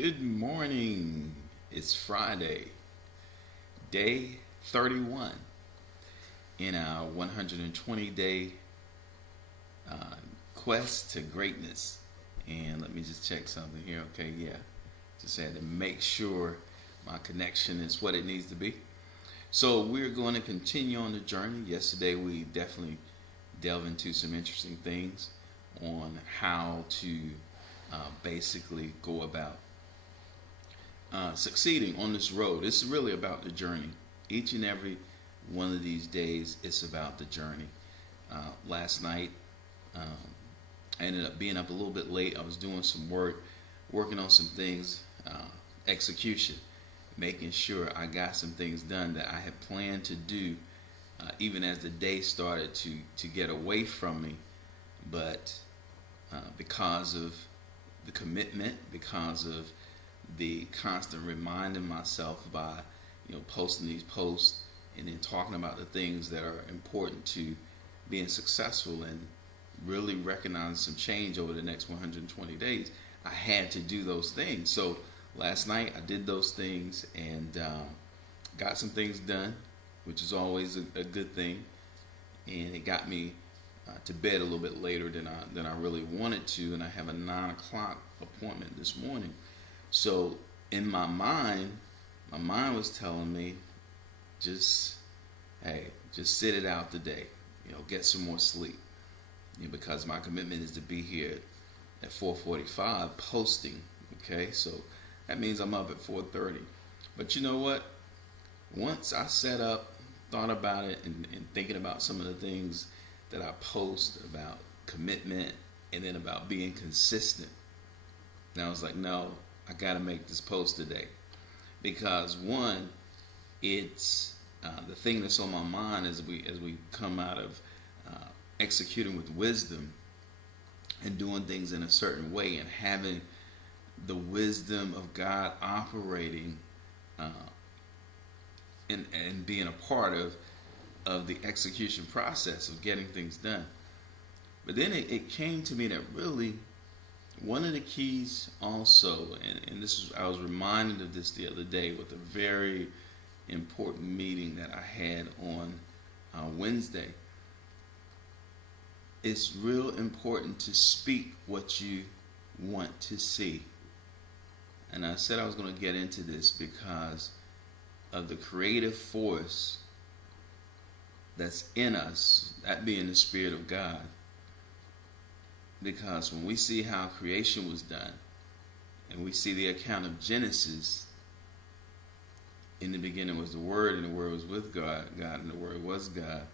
Good morning. It's Friday, day 31 in our 120-day uh, quest to greatness. And let me just check something here. Okay, yeah. Just had to make sure my connection is what it needs to be. So we're going to continue on the journey. Yesterday we definitely delved into some interesting things on how to basically go about succeeding on this road. It's really about the journey. Each and every one of these days, it's about the journey. Last night, I ended up being up a little bit late. I was doing some work, working on some things, execution, making sure I got some things done that I had planned to do, even as the day started to get away from me. But because of the commitment, because of the constant reminding myself by posting these posts and then talking about the things that are important to being successful and really recognizing some change over the next 120 days, I had to do those things. So last night I did those things and got some things done, which is always a good thing, and it got me to bed a little bit later than I really wanted to, and I have a 9 o'clock appointment this morning. So in my mind was telling me, just sit it out today, get some more sleep, because my commitment is to be here at 4:45 posting. Okay, so that means I'm up at 4:30. But you know what? Once I set up, thought about it, and thinking about some of the things that I post about commitment and then about being consistent, and I was like, no, I got to make this post today, because one, it's the thing that's on my mind as we come out of executing with wisdom and doing things in a certain way and having the wisdom of God operating and being a part of the execution process of getting things done. But then it came to me that really one of the keys also, and I was reminded of this the other day with a very important meeting that I had on Wednesday. It's real important to speak what you want to see. And I said I was going to get into this because of the creative force that's in us, that being the Spirit of God. Because when we see how creation was done, and we see the account of Genesis, in the beginning was the Word, and the Word was with God, and the Word was God.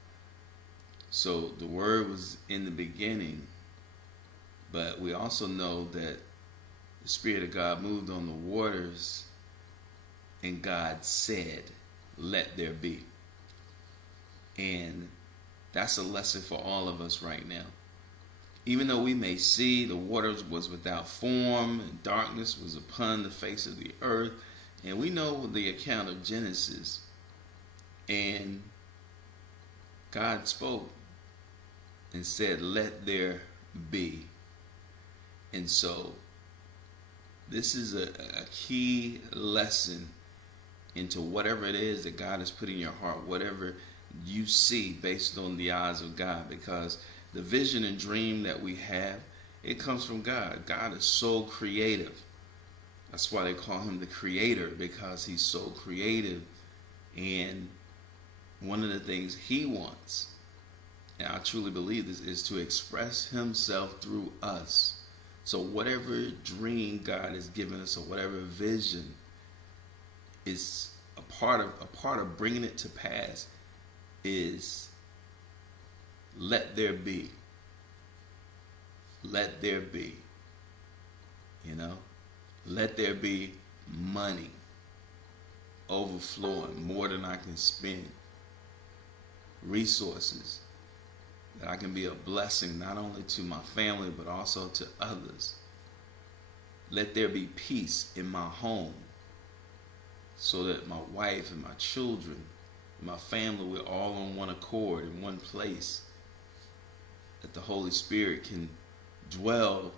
So the Word was in the beginning, but we also know that the Spirit of God moved on the waters, and God said, "Let there be." And that's a lesson for all of us right now. Even though we may see the waters was without form and darkness was upon the face of the earth, and we know the account of Genesis, and God spoke and said, "Let there be." And so this is a key lesson into whatever it is that God has put in your heart, whatever you see based on the eyes of God, because the vision and dream that we have, it comes from God. God is so creative. That's why they call him the creator, because he's so creative. And one of the things he wants, and I truly believe this, is to express himself through us. So whatever dream God has given us, or whatever vision, is a part of bringing it to pass is let there be. Let there be. Let there be money overflowing, more than I can spend. Resources that I can be a blessing not only to my family but also to others. Let there be peace in my home, so that my wife and my children, and my family, we're all on one accord in one place, that the Holy Spirit can dwell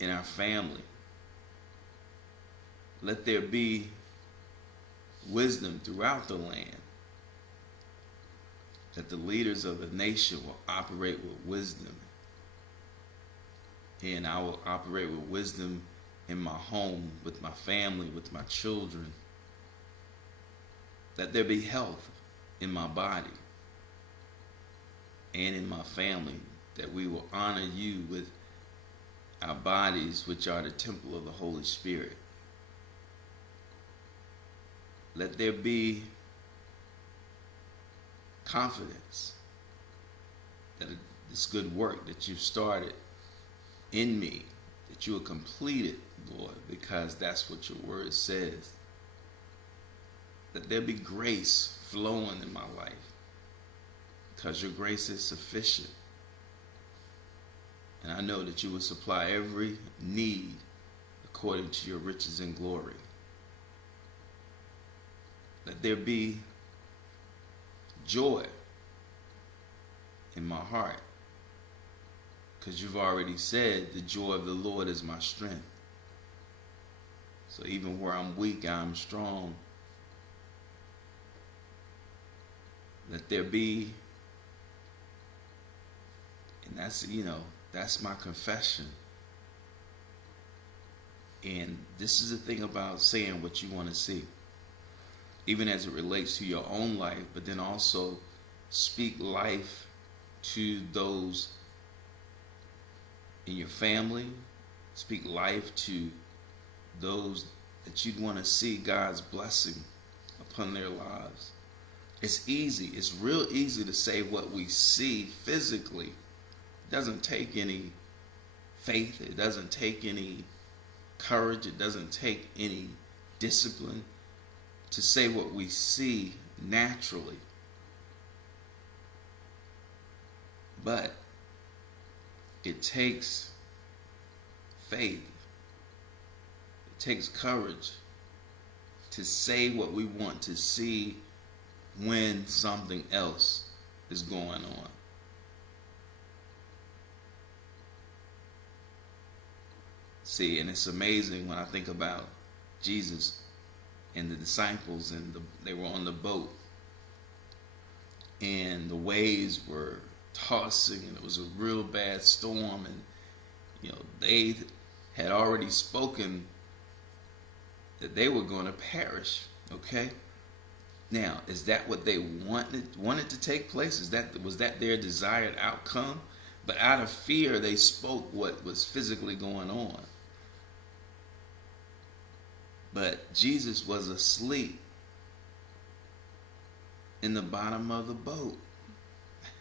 in our family. Let there be wisdom throughout the land. That the leaders of the nation will operate with wisdom. And I will operate with wisdom in my home, with my family, with my children. That there be health in my body and in my family. That we will honor you with our bodies, which are the temple of the Holy Spirit. Let there be confidence that this good work that you've started in me, that you will complete it, Lord, because that's what your word says. That there be grace flowing in my life, because your grace is sufficient. And I know that you will supply every need according to your riches and glory. Let there be joy in my heart, because you've already said the joy of the Lord is my strength. So even where I'm weak, I'm strong. Let there be, and that's my confession. And this is the thing about saying what you want to see, even as it relates to your own life, but then also speak life to those in your family. Speak life to those that you'd want to see God's blessing upon their lives. It's easy. It's real easy to say what we see physically. It doesn't take any faith. It doesn't take any courage. It doesn't take any discipline to say what we see naturally. But it takes faith. It takes courage to say what we want to see when something else is going on. See, and it's amazing when I think about Jesus and the disciples, and they were on the boat, and the waves were tossing, and it was a real bad storm, and they had already spoken that they were going to perish. Okay, now is that what they wanted to take place? Was that their desired outcome? But out of fear, they spoke what was physically going on. But Jesus was asleep in the bottom of the boat.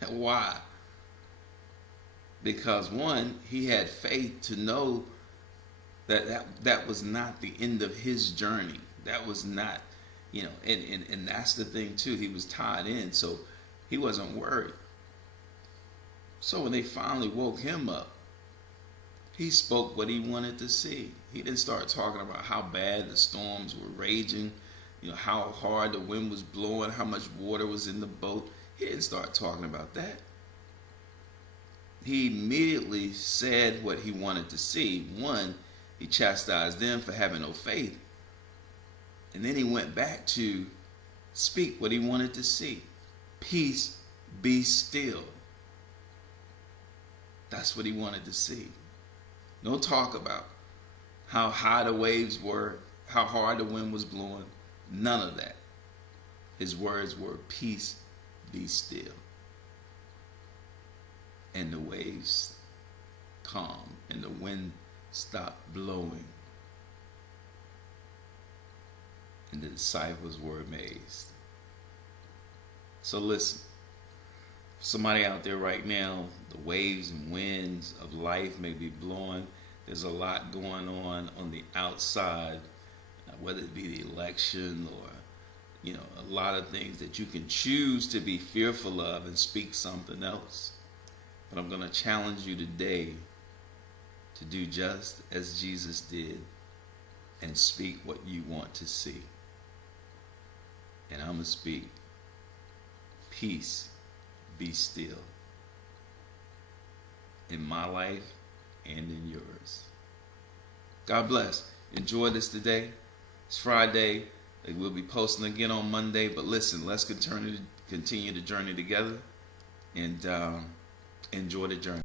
Why? Because one, he had faith to know that was not the end of his journey. That was not, and that's the thing too. He was tied in, so he wasn't worried. So when they finally woke him up, he spoke what he wanted to see. He didn't start talking about how bad the storms were raging, how hard the wind was blowing, how much water was in the boat. He didn't start talking about that. He immediately said what he wanted to see. One, he chastised them for having no faith. And then he went back to speak what he wanted to see. Peace, be still. That's what he wanted to see. No talk about how high the waves were, how hard the wind was blowing. None of that. His words were, peace, be still. And the waves calm, and the wind stopped blowing. And the disciples were amazed. So listen, somebody out there right now, the waves and winds of life may be blowing. There's a lot going on the outside, whether it be the election or, a lot of things that you can choose to be fearful of and speak something else. But I'm going to challenge you today to do just as Jesus did and speak what you want to see. And I'm going to speak, peace, be still, in my life and in yours. God bless. Enjoy this today. It's Friday. We'll be posting again on Monday. But listen, let's continue the journey together and enjoy the journey.